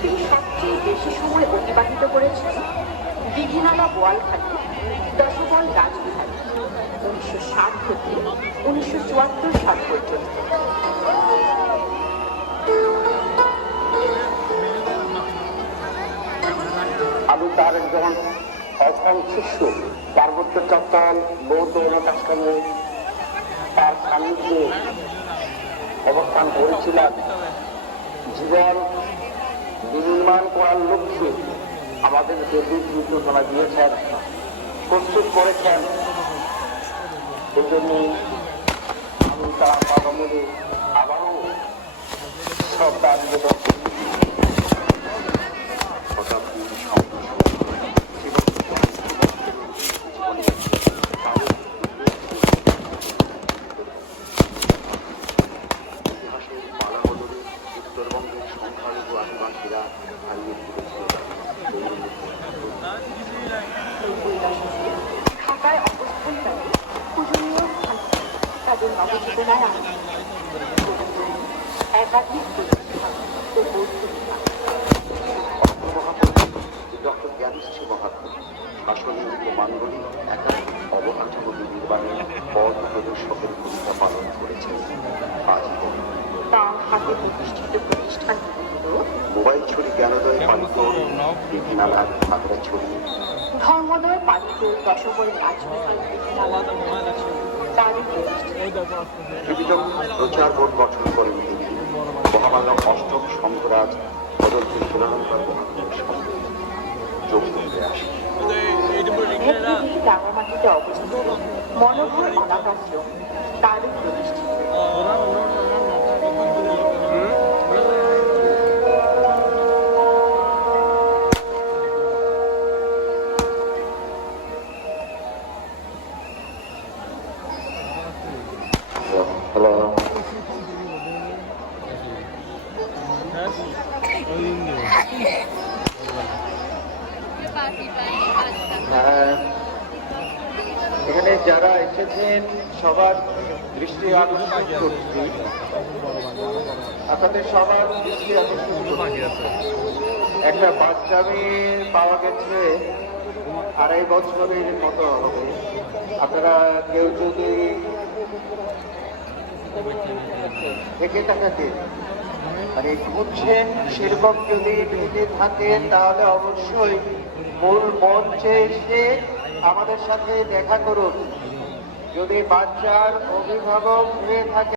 তিনি সবচেয়ে বেশি সময় অতিবাহিত করেছেন দীঘিনালা বোয়ালখালী, দশবল রাজবিহারী, 1960 থেকে 1974 সাল পর্যন্ত। আমি তার একজন অসম শিষ্য। পার্বত্য চট্টগ্রাম বৌদ্ধ অনাথাশ্রমে তার সান্নিধ্যে অবস্থান করেছিলাম। জীবন নির্মাণ করার লক্ষ্যে আমাদের দেবী নির্দেশনা দিয়েছেন, প্রস্তুত করেছেন। এই জন্য আমি তার পাদমূলে আবারও শ্রদ্ধা নিবেদন করি। উত্তরবঙ্গের সংখ্যালঘু আদিবাসীরা হারিয়ে ঢাকায় অবস্থানকারী পূজনীয় তাদের নবজীবনায় একাধিক ডক্টর জ্ঞানশ্রী মহাত্মা শাসনের মাঙ্গলিক একাধিক অবকাঠামো নির্মাণে পথ প্রদর্শকের ভূমিকা পালন করেছেন। আজীবন তাঁর হাতে প্রতিষ্ঠিত প্রতিষ্ঠানগুলো মোবাইল ছড়ি জ্ঞানোদয় পালিত দীঘিনালার খাগড়াছড়ি, ধর্মোদয় পালিত দশবল রাজবিহারী দীঘিনালা তারই প্রতিষ্ঠিত। বিবিধ প্রচার বোর্ড গঠন করেন তিনি। মহামান্য অষ্টম শঙ্করাজ বদলকে সুরানন্দর মহাত্মের সঙ্গে যোগ দিতে আসেন। রাঙামাটিতে অবস্থিত মনোহর অনাথাশ্রম তারই প্রতিষ্ঠিত। এখানে যারা এসেছেন সবার দৃষ্টি আকর্ষণ করছি, আপনাদের সবার দৃষ্টি আকর্ষণ করছি। একটা বাচ্চা মেয়ে পাওয়া গেছে 2.5 বছরের মতো হবে। আপনারা কেউ যদি থেকে টাকাতে মানে খুঁজছেন সেরকম যদি ভেবে থাকেন, তাহলে অবশ্যই মূল মঞ্চে এসে আমাদের সাথে দেখা করুন। যদি বাচ্চার অভিভাবক হয়ে থাকে